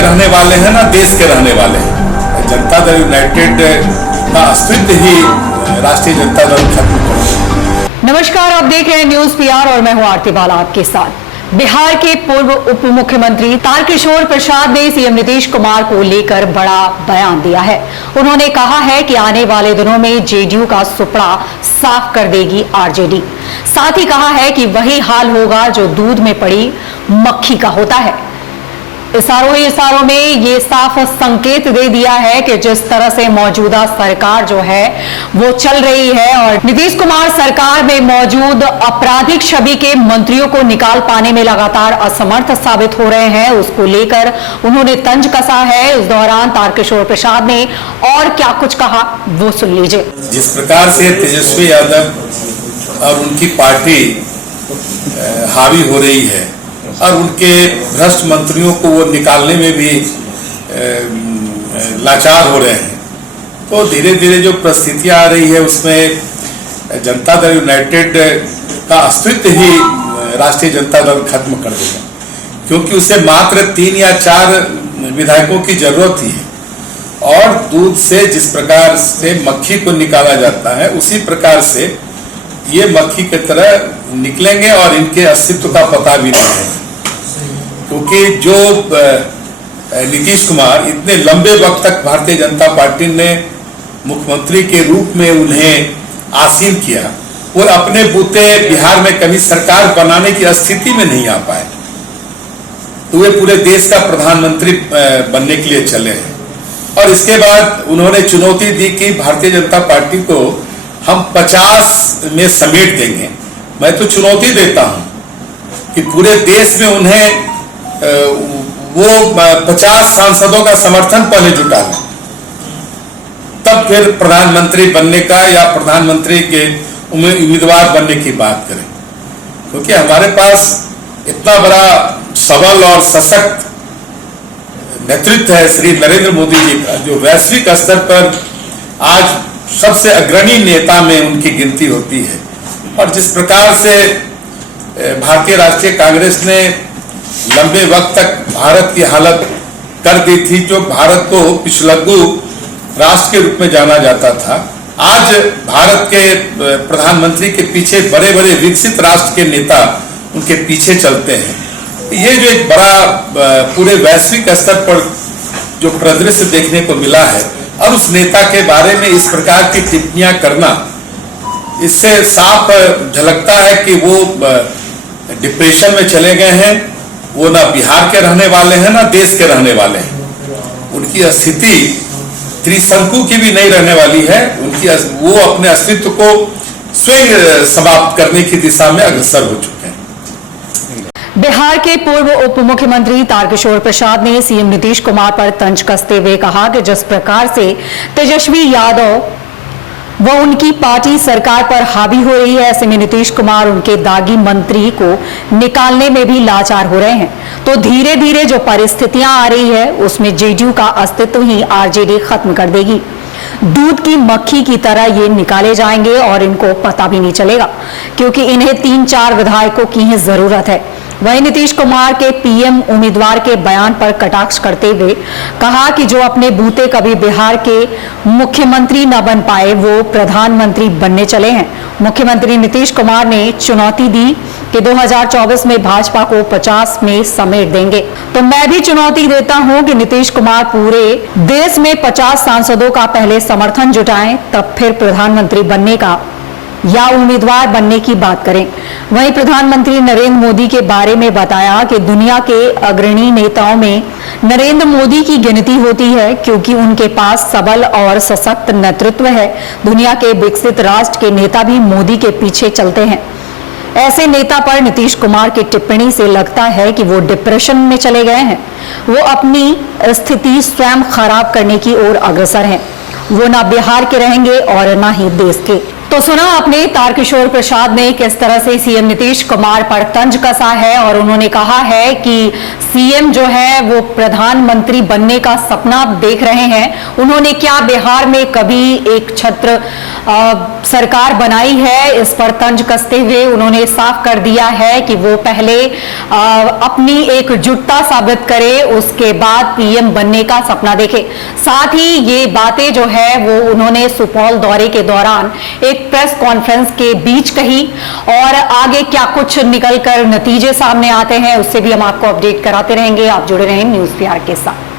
के रहने वाले हैं ना देश के रहने वाले हैं। जनता दल यूनाइटेड का अस्तित्व ही राष्ट्रीय जनता दल खत्म कर। नमस्कार, आप देख रहे हैं न्यूज पीआर और मैं हूं आरती बाला आपके साथ। बिहार के पूर्व उप मुख्यमंत्री तारकिशोर प्रसाद ने सीएम नीतीश कुमार को लेकर बड़ा बयान दिया है। उन्होंने कहा है कि आने वाले दिनों में जेडीयू का सुपड़ा साफ कर देगी आरजेडी। साथ ही कहा है कि वही हाल होगा जो दूध में पड़ी मक्खी का होता है। इशारों में ये साफ संकेत दे दिया है कि जिस तरह से मौजूदा सरकार जो है वो चल रही है और नीतीश कुमार सरकार में मौजूद आपराधिक छवि के मंत्रियों को निकाल पाने में लगातार असमर्थ साबित हो रहे हैं, उसको लेकर उन्होंने तंज कसा है। इस दौरान तारकिशोर प्रसाद ने और क्या कुछ कहा वो सुन लीजिए। जिस प्रकार से तेजस्वी यादव और उनकी पार्टी हावी हो रही है और उनके भ्रष्ट मंत्रियों को वो निकालने में भी लाचार हो रहे हैं, तो धीरे धीरे जो परिस्थितियां आ रही है उसमें जनता दल यूनाइटेड का अस्तित्व ही राष्ट्रीय जनता दल खत्म कर देगा, क्योंकि उसे मात्र 3 या 4 विधायकों की जरूरत ही है। और दूध से जिस प्रकार से मक्खी को निकाला जाता है उसी प्रकार से ये मक्खी की तरह निकलेंगे और इनके अस्तित्व का पता भी नहीं है। क्योंकि जो नीतीश कुमार इतने लंबे वक्त तक भारतीय जनता पार्टी ने मुख्यमंत्री के रूप में उन्हें आसीन किया, वो अपने बूते बिहार में कभी सरकार बनाने की स्थिति में नहीं आ पाए, तो वे पूरे देश का प्रधानमंत्री बनने के लिए चले हैं। और इसके बाद उन्होंने चुनौती दी कि भारतीय जनता पार्टी को हम 50 में समेट देंगे। मैं तो चुनौती देता हूं कि पूरे देश में उन्हें वो 50 सांसदों का समर्थन पहले जुटा लें, तब फिर प्रधानमंत्री बनने का या प्रधानमंत्री के उम्मीदवार बनने की बात करें। क्योंकि हमारे पास इतना बड़ा सबल और सशक्त नेतृत्व है श्री नरेंद्र मोदी जी का, जो वैश्विक स्तर पर आज सबसे अग्रणी नेता में उनकी गिनती होती है। और जिस प्रकार से भारतीय राष्ट्रीय कांग्रेस ने लंबे वक्त तक भारत की हालत कर दी थी, जो भारत को पिछलग्गू राष्ट्र के रूप में जाना जाता था, आज भारत के प्रधानमंत्री के पीछे बड़े बड़े विकसित राष्ट्र के नेता उनके पीछे चलते हैं। ये जो एक बड़ा पूरे वैश्विक स्तर पर जो परिदृश्य देखने को मिला है और उस नेता के बारे में इस प्रकार की टिप्पणियां करना, इससे साफ झलकता है कि वो डिप्रेशन में चले गए हैं। वो ना बिहार के रहने वाले हैं ना देश के रहने वाले हैं। उनकी स्थिति त्रिशंकु की भी नहीं रहने वाली है। वो अपने अस्तित्व को स्वयं समाप्त करने की दिशा में अग्रसर हो चुके हैं। बिहार के पूर्व उप मुख्यमंत्री तारकिशोर प्रसाद ने सीएम नीतीश कुमार पर तंज कसते हुए कहा कि जिस प्रकार से तेजस्वी यादव व उनकी पार्टी सरकार पर हावी हो रही है, ऐसे में नीतीश कुमार उनके दागी मंत्री को निकालने में भी लाचार हो रहे हैं। तो धीरे धीरे जो परिस्थितियां आ रही है उसमें जेडीयू का अस्तित्व ही आरजेडी खत्म कर देगी। दूध की मक्खी की तरह ये निकाले जाएंगे और इनको पता भी नहीं चलेगा, क्योंकि इन्हें 3-4 विधायकों की ही जरूरत है। वहीं नीतीश कुमार के पीएम उम्मीदवार के बयान पर कटाक्ष करते हुए कहा कि जो अपने बूते कभी बिहार के मुख्यमंत्री न बन पाए वो प्रधानमंत्री बनने चले हैं। मुख्यमंत्री नीतीश कुमार ने चुनौती दी कि 2024 में भाजपा को 50 में समेट देंगे। तो मैं भी चुनौती देता हूं कि नीतीश कुमार पूरे देश में 50 सांसदों का पहले समर्थन जुटाएं, तब फिर प्रधानमंत्री बनने का या उम्मीदवार बनने की बात करें। वहीं प्रधानमंत्री नरेंद्र मोदी के बारे में बताया कि दुनिया के अग्रणी नेताओं में नरेंद्र मोदी की गिनती होती है, क्योंकि उनके पास सबल और सशक्त नेतृत्व है। दुनिया के विकसित राष्ट्र के नेता भी मोदी के पीछे चलते हैं। ऐसे नेता पर नीतीश कुमार की टिप्पणी से लगता है कि वो डिप्रेशन में चले गए हैं। वो अपनी स्थिति स्वयं खराब करने की ओर अग्रसर हैं। वो ना बिहार के रहेंगे और ना ही देश के। तो सुना आपने तारकिशोर प्रसाद ने किस तरह से सीएम नीतीश कुमार पर तंज कसा है और उन्होंने कहा है कि सीएम जो है वो प्रधानमंत्री बनने का सपना देख रहे हैं। उन्होंने क्या बिहार में कभी एक छत्र सरकार बनाई है, इस पर तंज कसते हुए उन्होंने साफ कर दिया है कि वो पहले अपनी एकजुटता साबित करे, उसके बाद पीएम बनने का सपना देखे। साथ ही ये बातें जो है वो उन्होंने सुपौल दौरे के दौरान एक प्रेस कॉन्फ्रेंस के बीच कही, और आगे क्या कुछ निकलकर नतीजे सामने आते हैं उससे भी हम आपको अपडेट कराते रहेंगे। आप जुड़े रहें न्यूज़ बिहार के साथ।